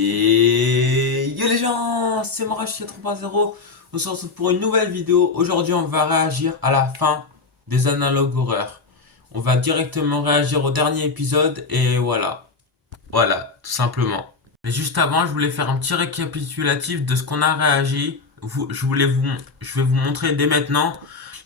Et yo les gens, c'est Morachi 3.0. On se retrouve pour une nouvelle vidéo. Aujourd'hui, on va réagir à la fin des analogues horreurs. On va directement réagir au dernier épisode et voilà. Voilà, tout simplement. Mais juste avant, je voulais faire un petit récapitulatif de ce qu'on a réagi. Je vais vous montrer dès maintenant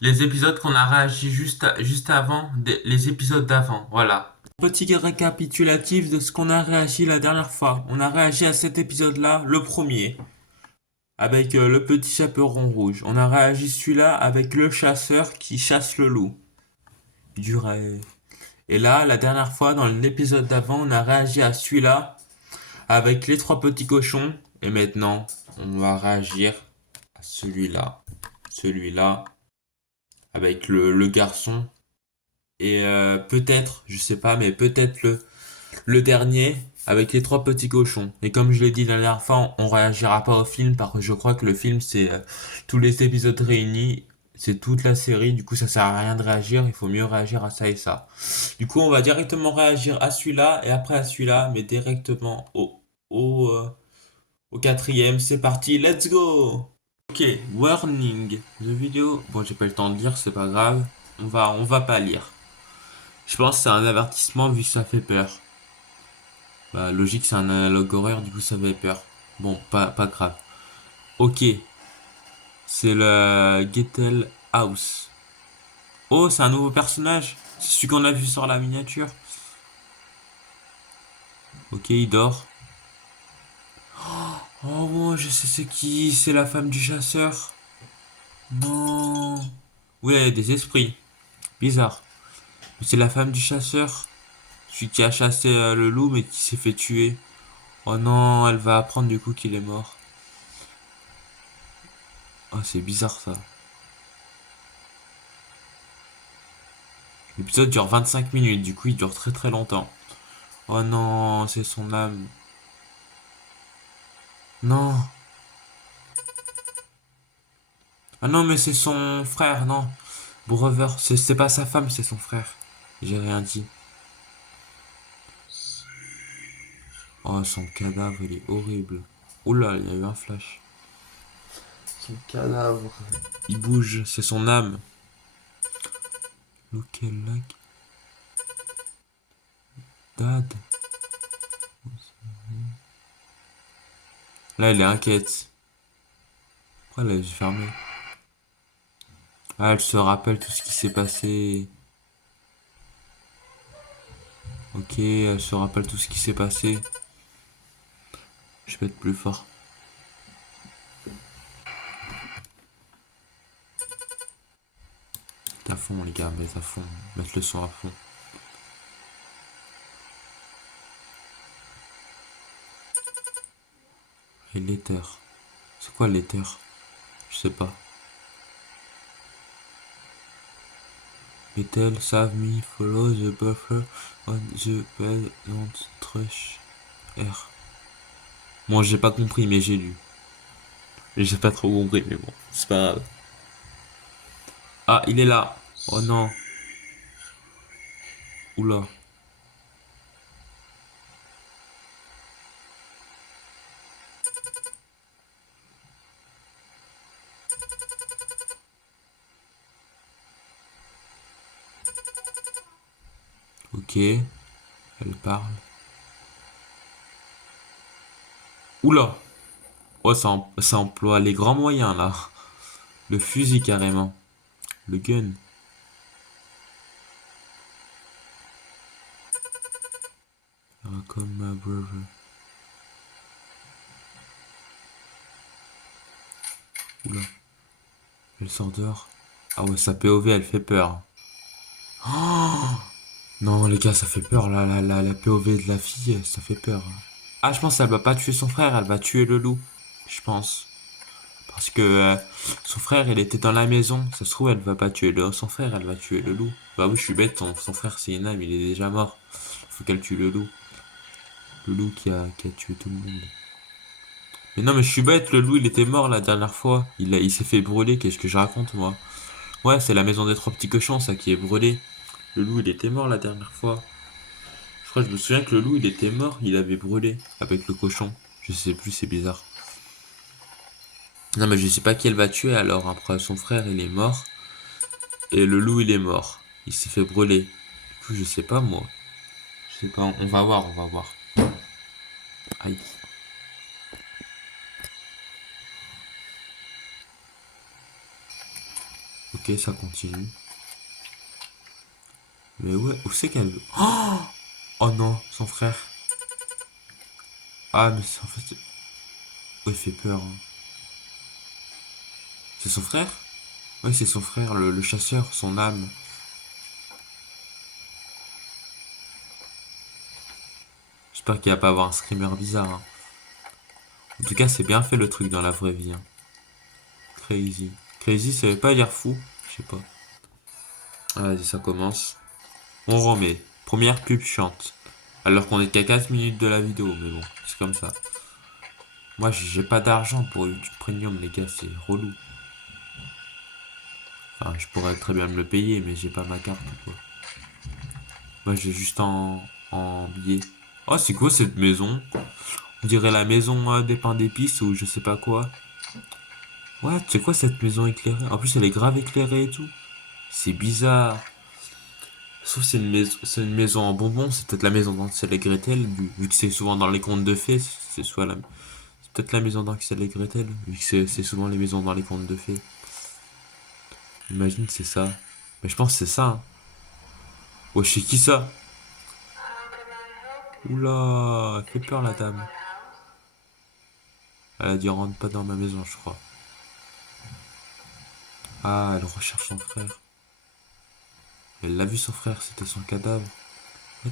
les épisodes qu'on a réagi juste avant, les épisodes d'avant. Voilà. Petit récapitulatif de ce qu'on a réagi la dernière fois. On a réagi à cet épisode-là, le premier, avec le petit chaperon rouge. On a réagi celui-là avec le chasseur qui chasse le loup. Du rêve. Et là, la dernière fois, dans l'épisode d'avant, on a réagi à celui-là avec les trois petits cochons. Et maintenant, on va réagir à celui-là. Celui-là, avec le garçon. Et peut-être, je sais pas, mais peut-être le dernier avec les trois petits cochons. Et comme je l'ai dit la dernière fois, on réagira pas au film parce que je crois que le film c'est tous les épisodes réunis, c'est toute la série. Du coup, ça sert à rien de réagir. Il faut mieux réagir à ça et ça. Du coup, on va directement réagir à celui-là et après à celui-là, mais directement au, euh, au quatrième. C'est parti, let's go! Ok, warning. The vidéo. Bon, j'ai pas le temps de lire, c'est pas grave. On va pas lire. Je pense que c'est un avertissement vu que ça fait peur. Bah, logique, c'est un analogue horaire, du coup, ça fait peur. Bon, pas grave. Ok, c'est le Gettel House. Oh, c'est un nouveau personnage. C'est celui qu'on a vu sur la miniature. Ok, il dort. Oh, bon, je sais c'est qui. C'est la femme du chasseur. Non. Oui, il y a des esprits. Bizarre. Mais c'est la femme du chasseur. Celui qui a chassé le loup, mais qui s'est fait tuer. Oh non, elle va apprendre du coup qu'il est mort. Oh, c'est bizarre ça. L'épisode dure 25 minutes, du coup il dure très très longtemps. Oh non, c'est son âme. Non. Ah non, mais c'est son frère, non. Brother, c'est pas sa femme, c'est son frère. J'ai rien dit. Oh, son cadavre, il est horrible. Oula, il y a eu un flash. Son cadavre. Il bouge, c'est son âme. Look like dad. Là, elle est inquiète. Pourquoi elle a les yeux fermés? Ah, elle se rappelle tout ce qui s'est passé. Ok, elle se rappelle tout ce qui s'est passé. Je vais être plus fort. À fond, les gars, mettez à fond. Mettre le son à fond. Et l'éther. C'est quoi l'éther? Je sais pas. Ethel, save me, follow the buffer on the bed, don't touch R. Bon, j'ai pas compris, mais j'ai lu. J'ai pas trop compris, mais bon, c'est pas grave. Ah, il est là. Oh non. Oula. Ok. Elle parle. Oula. Oh, ça emploie les grands moyens, là. Le fusil, carrément. Le gun. Comme my brother. Oula. Elle sort dehors. Ah ouais, sa POV, elle fait peur. Oh non, les gars, ça fait peur. La POV de la fille, ça fait peur. Ah, je pense qu'elle va pas tuer son frère, elle va tuer le loup. Je pense. Parce que son frère, il était dans la maison. Ça se trouve, elle va pas tuer son frère, elle va tuer le loup. Bah oui, je suis bête, son frère, c'est une âme, il est déjà mort. Faut qu'elle tue le loup. Le loup qui a tué tout le monde. Mais non, mais je suis bête, le loup, il était mort la dernière fois. Il s'est fait brûler, qu'est-ce que je raconte, moi? Ouais, c'est la maison des trois petits cochons, ça, qui est brûlée. Le loup, il était mort la dernière fois. Je crois que je me souviens que le loup, il était mort, il avait brûlé avec le cochon. Je sais plus, c'est bizarre. Non, mais je sais pas qui elle va tuer alors. Après, son frère, il est mort. Et le loup, il est mort. Il s'est fait brûler. Du coup, je sais pas, moi. Je sais pas, on va voir, on va voir. Aïe. Ok, ça continue. Mais ouais, où c'est qu'elle veut? Oh non, son frère. Ah, mais c'est en fait. Oh, il fait peur, hein. C'est son frère? Oui, c'est son frère, le chasseur, son âme. J'espère qu'il va pas avoir un screamer bizarre, hein. En tout cas, c'est bien fait le truc dans la vraie vie, hein. Crazy. Crazy, ça veut pas dire fou? Je sais pas. Ah, vas-y, ça commence. On remet. Première pub chiante. Alors qu'on est qu'à 4 minutes de la vidéo, mais bon, c'est comme ça. Moi, j'ai pas d'argent pour YouTube Premium, les gars, c'est relou. Enfin, je pourrais très bien me le payer, mais j'ai pas ma carte ou quoi. Moi, j'ai juste en billet. Oh, c'est quoi cette maison? On dirait la maison des pains d'épices ou je sais pas quoi. Ouais, c'est quoi cette maison éclairée? En plus, elle est grave éclairée et tout. C'est bizarre. Sauf c'est une maison en bonbons. C'est peut-être la maison d'Hansel et Gretel. Vu que c'est souvent dans les contes de fées, c'est peut-être la maison d'Hansel et Gretel. Vu que c'est souvent les maisons dans les contes de fées. Imagine, c'est ça. Mais je pense que c'est ça, hein. Ouais, c'est qui ça? Oula, elle fait peur la dame. Elle a dit rentre pas dans ma maison, je crois. Ah, elle recherche son frère. Elle l'a vu son frère, c'était son cadavre. What?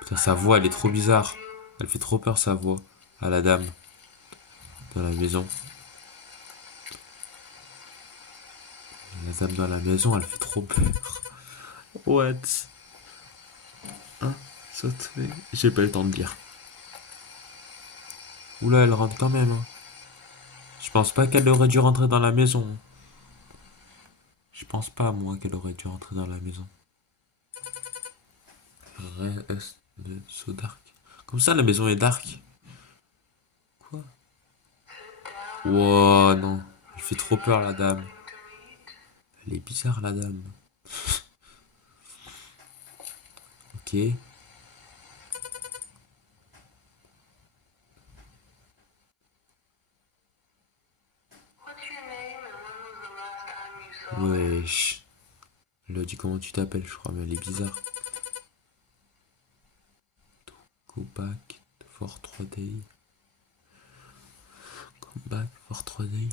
Putain, sa voix, elle est trop bizarre. Elle fait trop peur, sa voix. À la dame, dans la maison. La dame dans la maison, elle fait trop peur. What? Hein? Sauter. J'ai pas eu le temps de lire. Oula, elle rentre quand même, hein. Je pense pas qu'elle aurait dû rentrer dans la maison. Je pense pas, moi, qu'elle aurait dû rentrer dans la maison. Reste de so dark. Comme ça, la maison est dark. Quoi? Wow, non. Elle fait trop peur, la dame. Elle est bizarre, la dame. Ok. Wesh. Elle a dit comment tu t'appelles, je crois, mais elle est bizarre. Go back for 3D. Come back for 3D.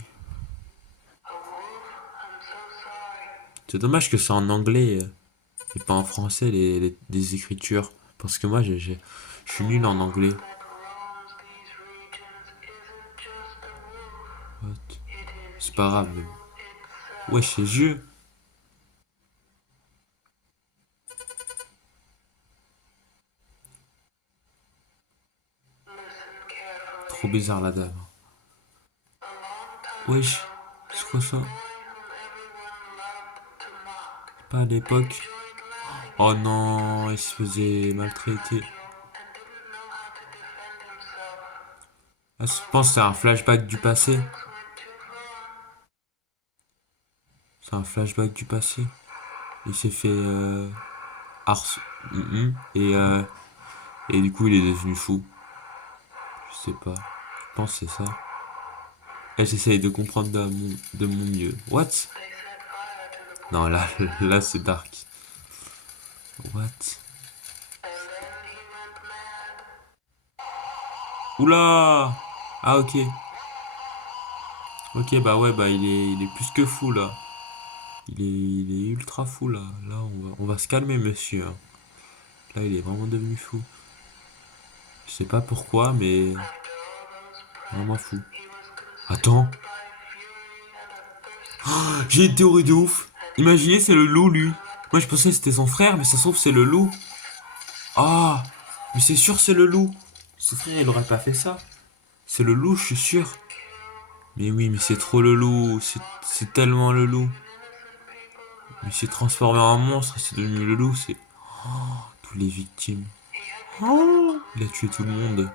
C'est dommage que c'est en anglais et pas en français les écritures. Parce que moi, je suis nul en anglais. What? C'est pas grave. Wesh, c'est jeu. Trop bizarre la dame. Wesh, c'est quoi ça? Pas à l'époque. Oh non, il se faisait maltraiter. Ah, je pense que c'est un flashback du passé. C'est un flashback du passé. Il s'est fait harce. Et du coup, il est devenu fou. Je sais pas. Je pense que c'est ça. Et j'essaye de comprendre de mon mieux. What? Non, là, là c'est dark. What? Oula! Ah, ok. Ok, bah ouais, bah il est plus que fou là. Il est ultra fou là. Là, on va se calmer, monsieur, hein. Là, il est vraiment devenu fou. Je sais pas pourquoi, mais vraiment fou. Attends, j'ai une théorie de ouf. Imaginez, c'est le loup, lui. Moi, je pensais que c'était son frère, mais ça se trouve, c'est le loup. Ah, mais c'est sûr, c'est le loup. Son frère, il aurait pas fait ça. C'est le loup, je suis sûr. Mais oui, mais c'est trop le loup. C'est tellement le loup. Il s'est transformé en monstre, c'est devenu le loup. C'est Tous les victimes. Oh, il a tué tout le monde.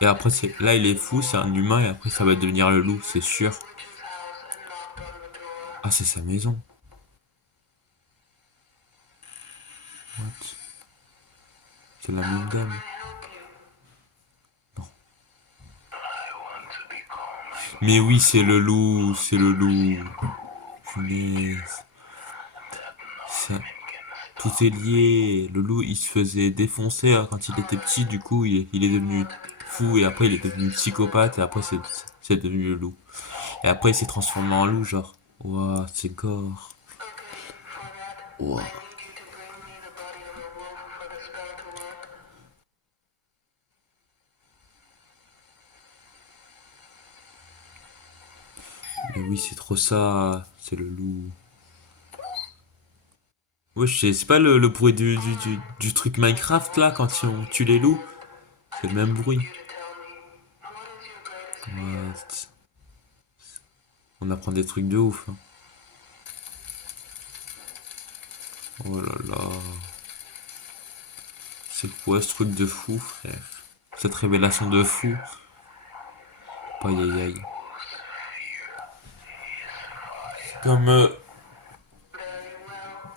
Et après, là, il est fou, c'est un humain, et après, ça va devenir le loup, c'est sûr. Ah, c'est sa maison. What? C'est la même dame. Non. Mais oui, c'est le loup, c'est le loup. Punaise. Ça- Tout est lié. Le loup, il se faisait défoncer hein, quand il était petit, du coup, il est devenu fou, et après, il est devenu psychopathe, et après, c'est devenu le loup. Et après, il s'est transformé en loup, genre. Ouah, c'est gore. Ouah. Mais oui, c'est trop ça. C'est le loup. Ouais, je sais, c'est pas le bruit du truc Minecraft là quand on tue les loups. C'est le même bruit. What? On apprend des trucs de ouf, hein. Oh là là. C'est quoi ce truc de fou, frère? Cette révélation de fou. Aïe aïe aïe. Comme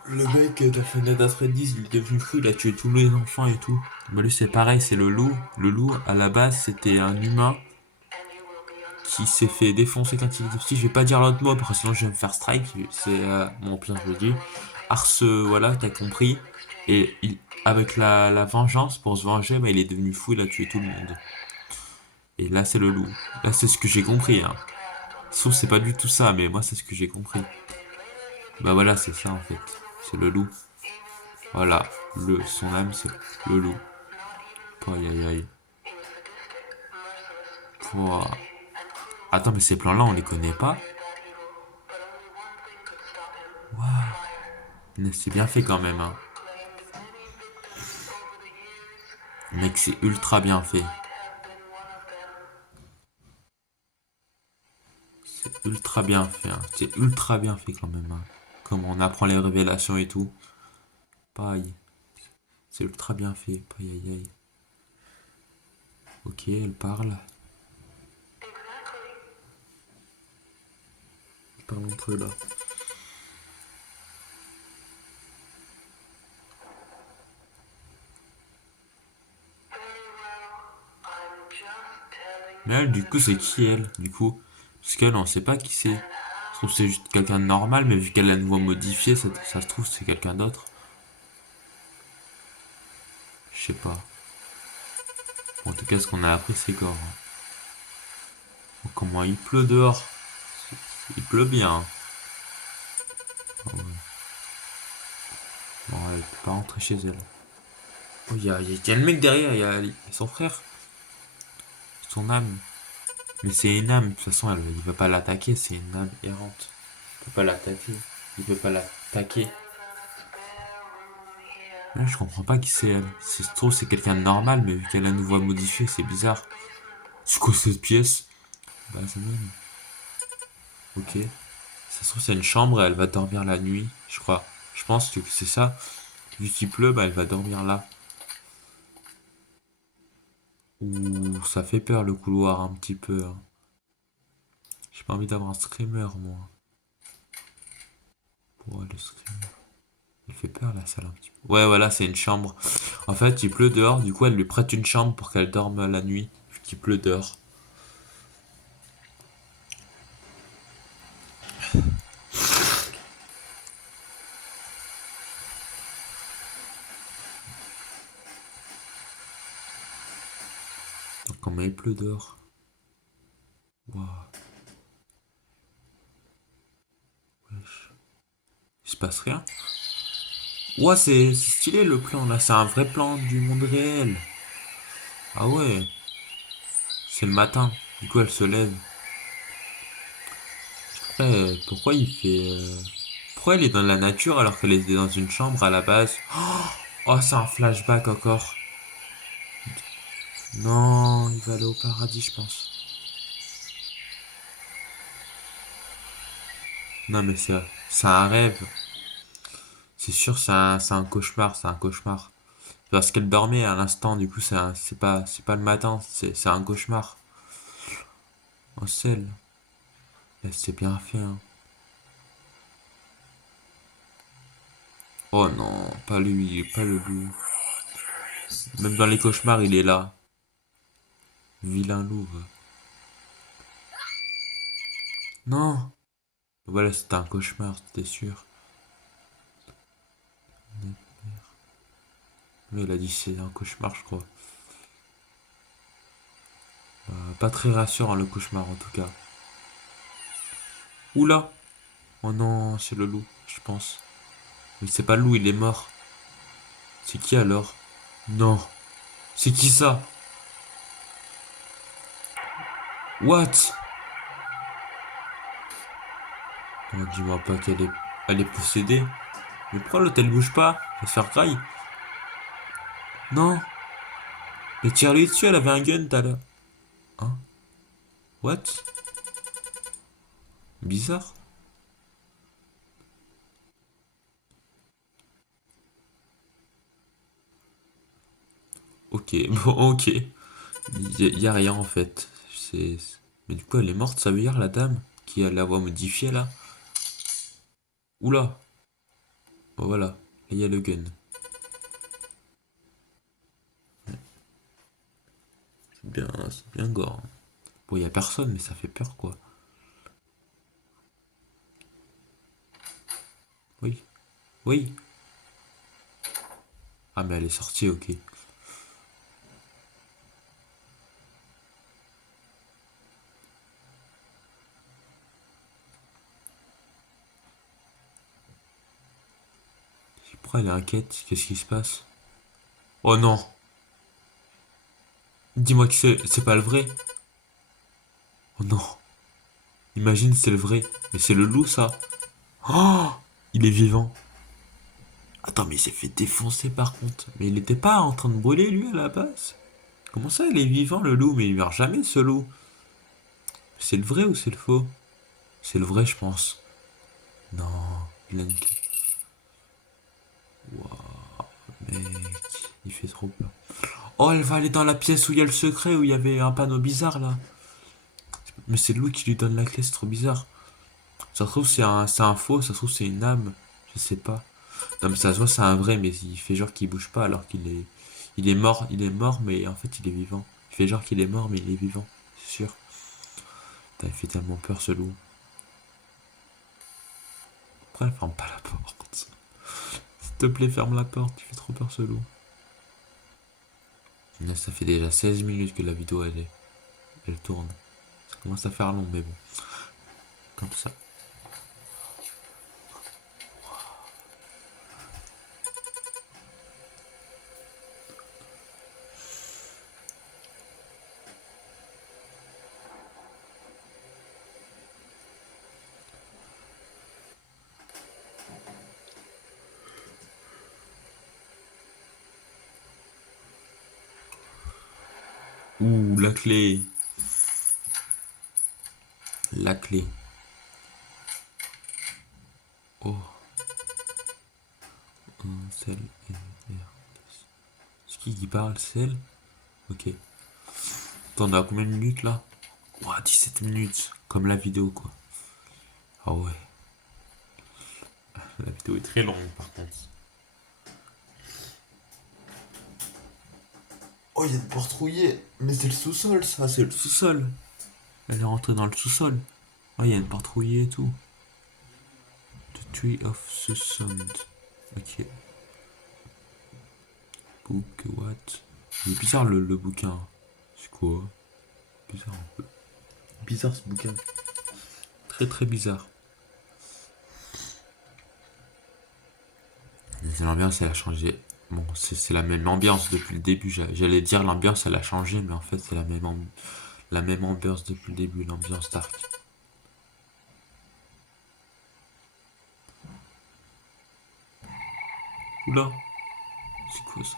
le mec dans Final Fantasy Freddy's, il est devenu fou, il a tué tous les enfants et tout. Mais lui c'est pareil, c'est le loup. Le loup, à la base, c'était un humain qui s'est fait défoncer quand il était petit. Je vais pas dire l'autre mot, parce que sinon je vais me faire strike. C'est mon pire, je le dis. Arce, voilà, t'as compris. Et avec la vengeance, pour se venger, bah, il est devenu fou, il a tué tout le monde. Et là, c'est le loup. Là, c'est ce que j'ai compris, hein. Sauf c'est pas du tout ça, mais moi, c'est ce que j'ai compris. Bah voilà, c'est ça en fait. C'est le loup. Voilà. Son âme, c'est le loup. Aïe aïe aïe. Pouah. Attends, mais ces plans-là, on les connaît pas. Mais c'est bien fait quand même, hein. Mec, c'est ultra bien fait. C'est ultra bien fait, hein. C'est ultra bien fait quand même, hein. Comme on apprend les révélations et tout. Pareil. C'est ultra bien fait. Aïe aïe aïe. Ok, elle parle. Ils parlent entre eux là. Mais elle, du coup, c'est qui elle? Du coup, parce qu'elle, on sait pas qui c'est. Je trouve que c'est juste quelqu'un de normal, mais vu qu'elle a nouveau modifié, ça se trouve, c'est quelqu'un d'autre. Je sais pas. En tout cas, ce qu'on a appris, c'est gore, hein. Oh, comment il pleut dehors? Il pleut bien, hein. Ah ouais. Bon, elle peut pas rentrer chez elle. Oh, il y a le mec derrière, il y a son frère, son âme. Mais c'est une âme, de toute façon, il va pas l'attaquer, c'est une âme errante. Il peut pas l'attaquer. Il peut pas l'attaquer. Là, je comprends pas qui c'est elle. Si ça se trouve, c'est quelqu'un de normal, mais vu qu'elle a un nouveau modifié, c'est bizarre. C'est quoi cette pièce? Bah, ça même. Ok. Ça se trouve, c'est une chambre et elle va dormir la nuit, je crois. Je pense que c'est ça. Vu qu'il pleut, bah, elle va dormir là. Ouh, ça fait peur le couloir un petit peu, hein. J'ai pas envie d'avoir un screamer, moi. Ouais, le screamer. Il fait peur la salle un petit peu. Ouais, voilà, c'est une chambre. En fait, il pleut dehors, du coup, elle lui prête une chambre pour qu'elle dorme la nuit, vu qu'il pleut dehors. Donc, comment il pleut dehors? Waouh, wesh. Il se passe rien? Ouah, c'est stylé le plan là, c'est un vrai plan du monde réel. Ah ouais, c'est le matin, du coup elle se lève. Après, pourquoi il fait. Pourquoi elle est dans la nature alors qu'elle est dans une chambre à la base? Oh, c'est un flashback encore. Non, il va aller au paradis, je pense. Non, mais c'est un rêve. C'est sûr, c'est un cauchemar, c'est un cauchemar. Parce qu'elle dormait à l'instant, du coup, c'est pas le matin, c'est un cauchemar. Oh, celle. C'est bien fait, hein. Oh non, pas lui, pas le loup. Même dans les cauchemars, il est là. Vilain loup, va. Non. Voilà, c'était un cauchemar, c'était sûr. Mais il a dit c'est un cauchemar, je crois. Pas très rassurant le cauchemar en tout cas. Oula. Oh non, c'est le loup, je pense. Mais c'est pas le loup, il est mort. C'est qui alors? Non. C'est qui ça? What? Non, dis-moi pas elle est possédée. Mais pourquoi l'autre elle bouge pas? Elle va se faire graille. Non. Mais tire-lui dessus, elle avait un gun tout à l'heure. Hein? What? Bizarre. Ok, bon, ok. Y a rien en fait. C'est. Mais du coup, elle est morte, ça veut dire la dame qui a la voix modifiée là. Oula. Bon, voilà. Là, il y a le gun. C'est bien gore. Bon, il y a personne, mais ça fait peur quoi. Oui. Oui. Ah, mais elle est sortie, ok. Pourquoi elle est inquiète? Qu'est-ce qui se passe? Oh non! Dis-moi que c'est pas le vrai. Oh non! Imagine c'est le vrai. Mais c'est le loup ça. Oh! Il est vivant. Attends, mais il s'est fait défoncer par contre. Mais il était pas en train de brûler lui à la base? Comment ça il est vivant le loup? Mais il meurt jamais ce loup. C'est le vrai ou c'est le faux? C'est le vrai je pense. Non. Il a une... Mec, il fait trop peur. Oh, elle va aller dans la pièce où il y a le secret, où il y avait un panneau bizarre là. Mais c'est Lou qui lui donne la clé, c'est trop bizarre. Ça se trouve, c'est un faux, ça se trouve, c'est une âme. Je sais pas. Non, mais ça se voit, c'est un vrai, mais il fait genre qu'il bouge pas alors il est mort. Il est mort, mais en fait, il est vivant. Il fait genre qu'il est mort, mais il est vivant. C'est sûr. Putain, il fait tellement peur ce loup. Pourquoi elle ferme pas la porte? S'il te plaît, ferme la porte. Il fait trop peur ce loup. Là, ça fait déjà 16 minutes que la vidéo elle tourne. Ça commence à faire long, mais bon. Comme ça. Ouh, la clé. La clé. Oh, un sel et vert. C'est qui parle, sel? Ok. Attends, on a combien de minutes là? Ouah, 17 minutes. Comme la vidéo quoi. Ah ouais. La vidéo est très longue par contre. Oh, il y a une porte rouillée. Mais c'est le sous-sol ça, c'est le sous-sol. Elle est rentrée dans le sous-sol. Oh, il y a une porte rouillée et tout. The Tree of the Sound. Ok. Book, what? Il est bizarre le bouquin. C'est quoi? Bizarre un peu. Bizarre ce bouquin. Très très bizarre. L'ambiance elle a changé. Bon, c'est la même ambiance depuis le début. J'allais dire l'ambiance elle a changé, mais en fait c'est la même ambiance depuis le début, l'ambiance dark. Oula, c'est quoi ça?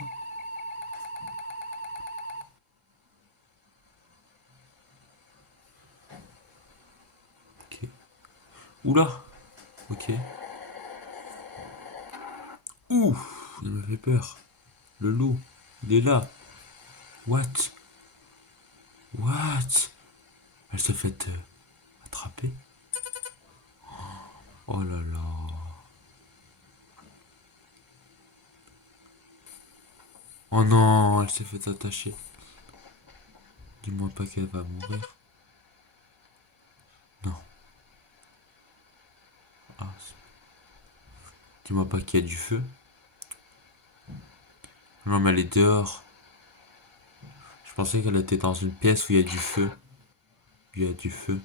Ok. Oula, ok. Ouh, il me fait peur. Le loup, il est là. What? What? Elle s'est fait attraper. Oh là là. Oh non, elle s'est fait attacher. Dis-moi pas qu'elle va mourir. Non. Ah, dis-moi pas qu'il y a du feu. Non, mais elle est dehors. Je pensais qu'elle était dans une pièce où il y a du feu. Il y a du feu.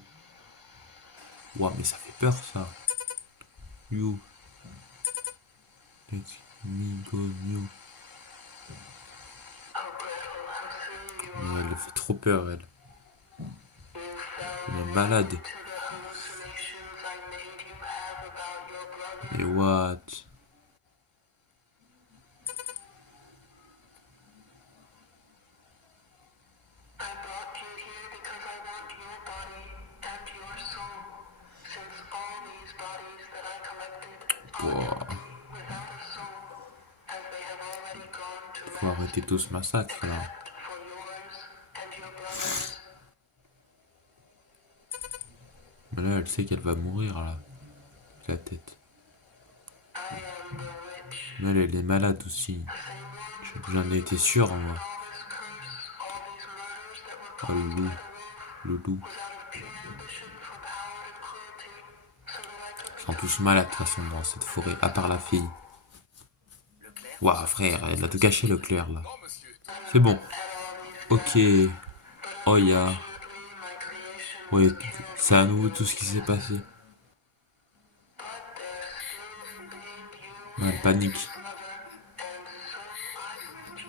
Ouah, mais ça fait peur ça. You. Let me go, you. Mais elle fait trop peur, elle. Elle est malade. Mais what? Wow. Faut arrêter tout ce massacre là. Mais là, elle sait qu'elle va mourir là. La tête. Mais elle est malade aussi. J'en ai été sûr, moi. Oh, le loup. Le loup. Ils sont tous malades de toute façon dans cette forêt, à part la fille. Waouh, frère, elle a tout gâché le clair là. C'est bon. Ok. Oh, ya. Ouais, c'est à nouveau tout ce qui s'est passé. Ouais, elle panique.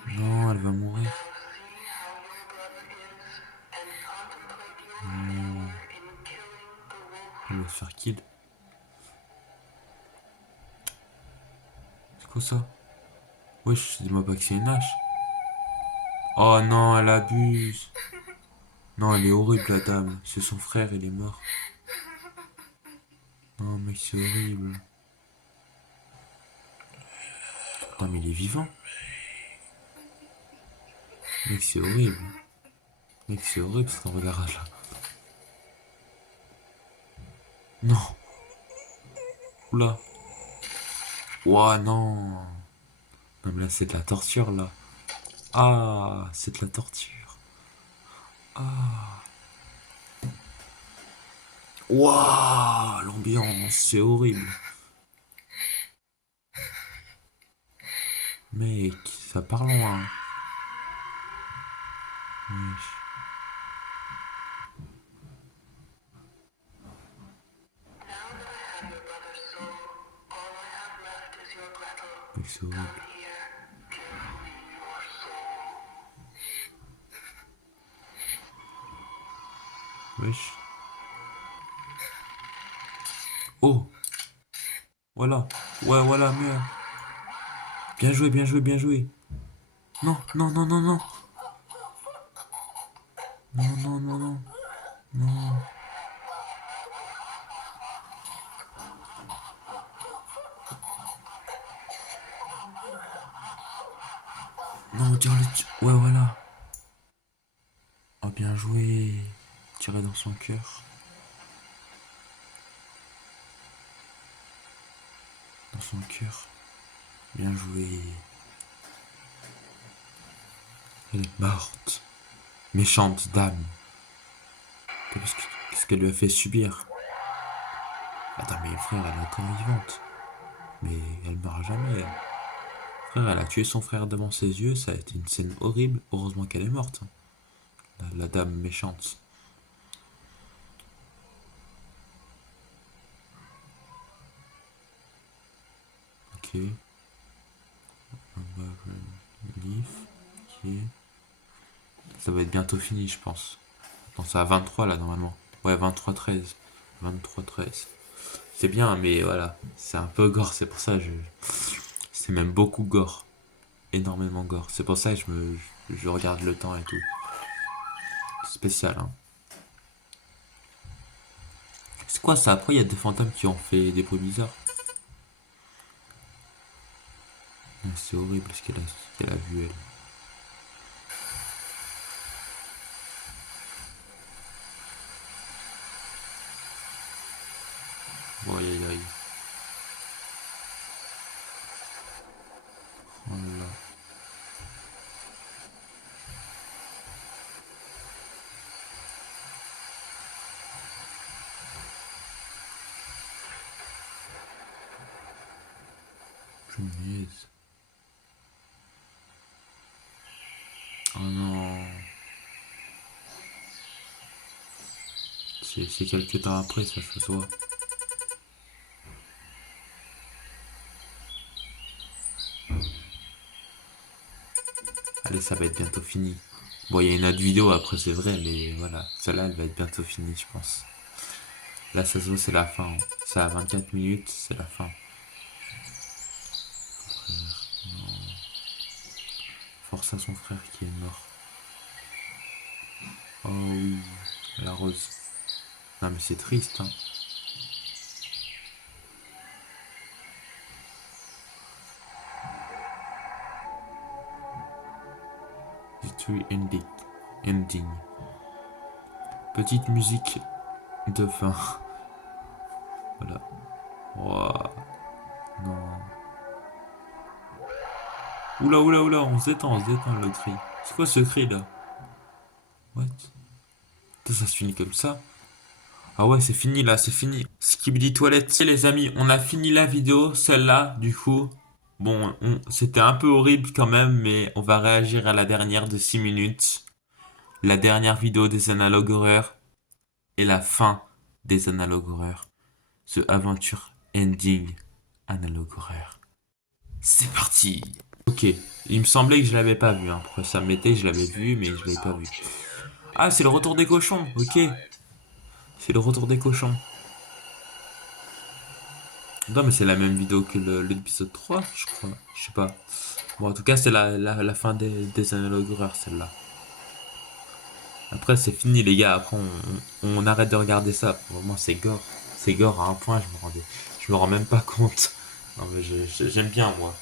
Non, elle va mourir. Non. Elle va se faire kill. C'est quoi ça? Wesh, dis-moi pas que c'est une hache. Oh non, elle abuse. Non, elle est horrible la dame. C'est son frère, il est mort. Non, mec, c'est horrible. Non, mais il est vivant. Mec, c'est horrible. Mec, c'est horrible cet regard là. Non. Oula. Ouah, non. Non, mais là, c'est de la torture, là. Ah, c'est de la torture. Ah. Ouah, l'ambiance, c'est horrible. Mec, ça part loin. Wesh. Mec, c'est horrible. Wesh. Oh, voilà. Ouais, voilà, merde. Bien joué, bien joué, bien joué. Non, non, non, non, non. Non, non, non, non. Non. Non, tire le... Ouais, voilà. Oh, bien joué. Tirer dans son cœur. Dans son cœur. Bien joué. Elle est morte. Méchante dame. Qu'est-ce qu'elle lui a fait subir? Attends, mais frère, elle est encore vivante. Mais elle meurt jamais, elle. Frère, elle a tué son frère devant ses yeux. Ça a été une scène horrible. Heureusement qu'elle est morte, hein. La dame méchante. Ok. Leaf. Ok. Ça va être bientôt fini, je pense. Non, c'est à 23 là, normalement. Ouais, 23-13. 23-13. C'est bien, mais voilà. C'est un peu gore, c'est pour ça que je... C'est même beaucoup gore. Énormément gore. C'est pour ça que je regarde le temps et tout. Spécial, hein. C'est quoi ça? Après, il y a des fantômes qui ont fait des bruits bizarres. C'est horrible ce qu'elle a vu, elle. Oh, aïe, aïe, aïe. Oh là là. Punaise. Oh non. C'est quelques temps après, ça se voit. Allez, ça va être bientôt fini. Bon, il y a une autre vidéo après, c'est vrai, mais voilà. Celle-là, elle va être bientôt finie, je pense. Là, ça se voit, c'est la fin, hein. Ça a 24 minutes, c'est la fin. Force à son frère qui est mort. Oh oui, la rose. Non, mais c'est triste, hein. The Tree Ending. Ending. Petite musique de fin. Voilà. Wow. Non. Oula, oula, oula, on se détend le cri. C'est quoi ce cri là? What? Putain, ça se finit comme ça? Ah ouais, c'est fini là, c'est fini. Skibidi toilette. Et les amis, on a fini la vidéo, celle-là, du coup. Bon, c'était un peu horrible quand même, mais on va réagir à la dernière de 6 minutes. La dernière vidéo des analogues horreurs et la fin des analogues horreurs. The Aventure Ending Analogue horreur. C'est parti. Ok, il me semblait que je l'avais pas vu, hein. Pourquoi ça me mettait, je l'avais vu, mais je l'avais pas vu. Ah, c'est le retour des cochons, ok. C'est le retour des cochons. Non, mais c'est la même vidéo que l'épisode 3, je crois. Je sais pas. Bon, en tout cas, c'est la fin des analogues horreurs, celle-là. Après, c'est fini, les gars. Après, on arrête de regarder ça. Vraiment, c'est gore. C'est gore à un point, je me rends même pas compte. Non, mais j'aime bien, moi.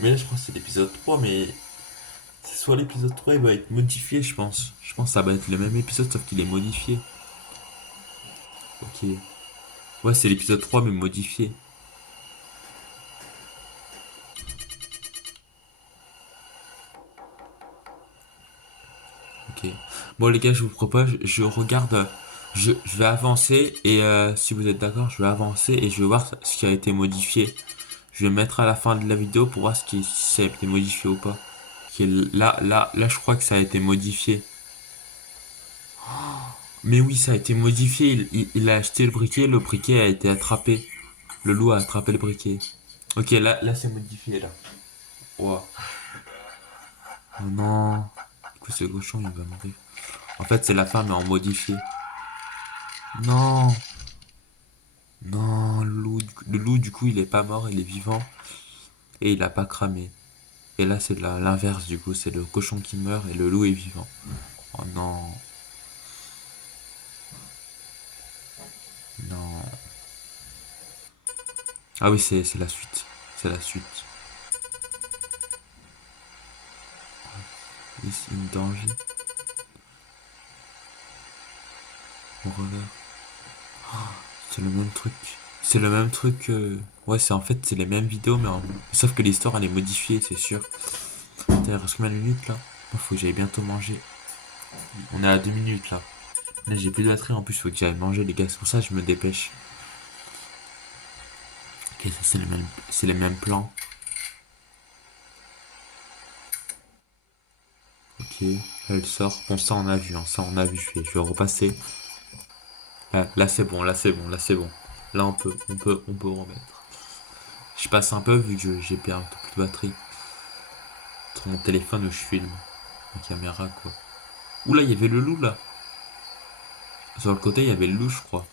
Mais là, je crois que c'est l'épisode 3, mais c'est soit l'épisode 3, il va être modifié, je pense. Je pense que ça va être le même épisode, sauf qu'il est modifié. Ok. Ouais, c'est l'épisode 3, mais modifié. Ok. Bon, les gars, je vous propose, je regarde, je vais avancer et si vous êtes d'accord, je vais avancer et je vais voir ce qui a été modifié. Je vais mettre à la fin de la vidéo pour voir si ça a été modifié ou pas. Ok, là, je crois que ça a été modifié. Mais oui, ça a été modifié. Il a acheté le briquet a été attrapé. Le loup a attrapé le briquet. Ok, là c'est modifié là. Wow. Oh non. Du coup, ce cochon, il va mourir. En fait, c'est la fin, mais en modifié. Non. Non, le loup, du coup, il est pas mort, il est vivant. Et il a pas cramé. Et là, c'est l'inverse, du coup. C'est le cochon qui meurt et le loup est vivant. Oh non. Non. Ah oui, c'est la suite. C'est la suite. Ici, une danger. Horreur. C'est le même truc. C'est le même truc que... Ouais, c'est en fait, c'est les mêmes vidéos, mais sauf que l'histoire, elle est modifiée, c'est sûr. Putain, il reste combien de minutes, là? Il faut que j'aille bientôt manger. On est à 2 minutes, là. Là, j'ai plus de batterie, en plus, il faut que j'aille manger, les gars. C'est pour ça que je me dépêche. Ok, ça, c'est les mêmes plans. Ok, elle sort. Bon, ça, on a vu, hein. Ça, on a vu. Je vais repasser. Là, c'est bon, là, c'est bon, là, c'est bon. Là, on peut remettre. Je passe un peu, vu que j'ai perdu un peu plus de batterie. Sur mon téléphone où je filme. Ma caméra, quoi. Oula, il y avait le loup, là. Sur le côté, il y avait le loup, je crois.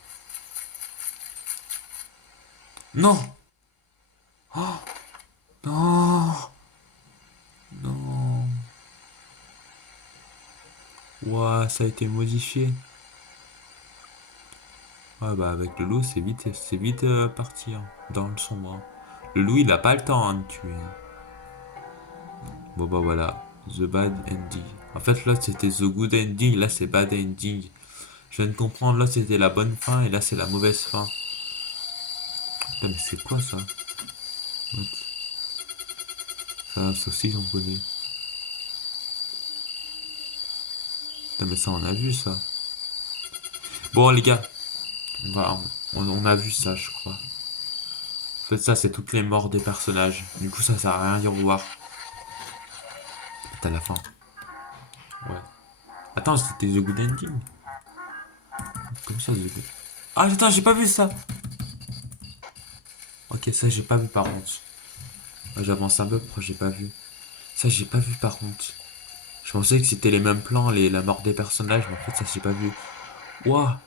Non. Oh, non. Non. Ouah, ça a été modifié. Ouais, bah avec le loup, c'est vite parti, hein, dans le sombre, hein. Le loup, il a pas le temps hein, de tuer. Bon bah voilà. The bad ending. En fait, là, c'était the good ending. Là, c'est bad ending. Je viens de comprendre. Là, c'était la bonne fin. Et là, c'est la mauvaise fin. Putain, mais c'est quoi ça? What? Ça aussi, j'en connais. Putain, mais ça, on a vu ça. Bon, les gars. On a vu ça, je crois. En fait, ça, c'est toutes les morts des personnages. Du coup, ça sert à rien d'y revoir. Peut-être à la fin. Ouais. Attends, c'était The Good Ending. Comme ça, The Good. Ah, attends, j'ai pas vu ça. Ok, ça, j'ai pas vu par contre. Ouais, j'avance un peu, pourquoi j'ai pas vu? Ça, j'ai pas vu par contre. Je pensais que c'était les mêmes plans, la mort des personnages, mais en fait, ça, j'ai pas vu. Ouah!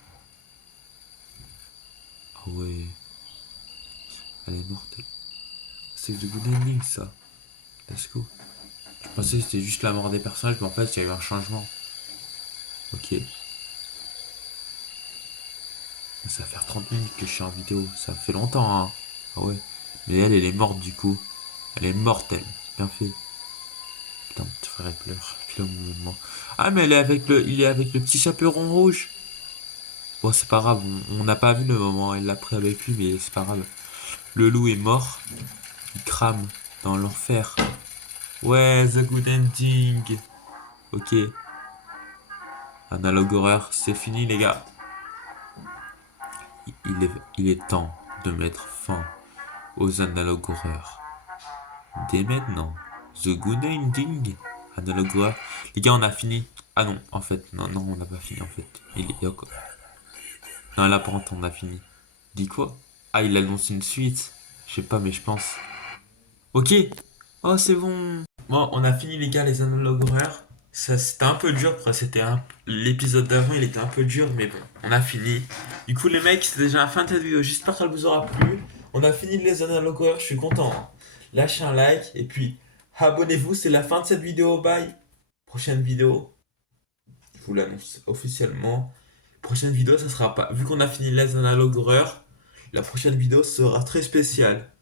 Ah ouais, elle est morte. C'est The Good Ending, ça. Let's go. Je pensais que c'était juste la mort des personnages, mais en fait, il y a eu un changement. Ok. Ça va faire 30 minutes que je suis en vidéo. Ça fait longtemps, hein. Ah ouais. Mais elle est morte du coup. Elle est morte, elle. Bien fait. Putain, mon petit frère, il pleure. Puis le mouvement. Ah, mais il est avec le petit chaperon rouge. Bon, c'est pas grave. On n'a pas vu le moment. Il l'a pris avec lui, mais c'est pas grave. Le loup est mort. Il crame dans l'enfer. Ouais, the good ending. Ok. Analogue horreur, c'est fini, les gars. Il est temps de mettre fin aux analogues horreurs. Dès maintenant. The Good Ending. Analogue horreur. Les gars, on a fini. Ah non, en fait, non, on n'a pas fini, en fait. Il est encore. Non, là, par contre, on a fini. Dit quoi? Ah, il annonce une suite. Je sais pas, mais je pense. Ok. Oh, c'est bon. Bon, on a fini, les gars, les analogues horreurs. Ça, c'était un peu dur, l'épisode d'avant, il était un peu dur, mais bon, on a fini. Du coup, les mecs, c'est déjà la fin de cette vidéo. J'espère qu'elle vous aura plu. On a fini les analogues horreurs, je suis content, hein. Lâchez un like, et puis, abonnez-vous, c'est la fin de cette vidéo. Bye. Prochaine vidéo, je vous l'annonce officiellement. Prochaine vidéo, ça sera pas. Vu qu'on a fini les analogues horreurs, la prochaine vidéo sera très spéciale.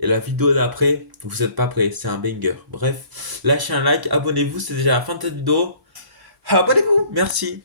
Et la vidéo d'après, vous n'êtes pas prêts, c'est un banger. Bref, lâchez un like, abonnez-vous, c'est déjà la fin de cette vidéo. Abonnez-vous, merci.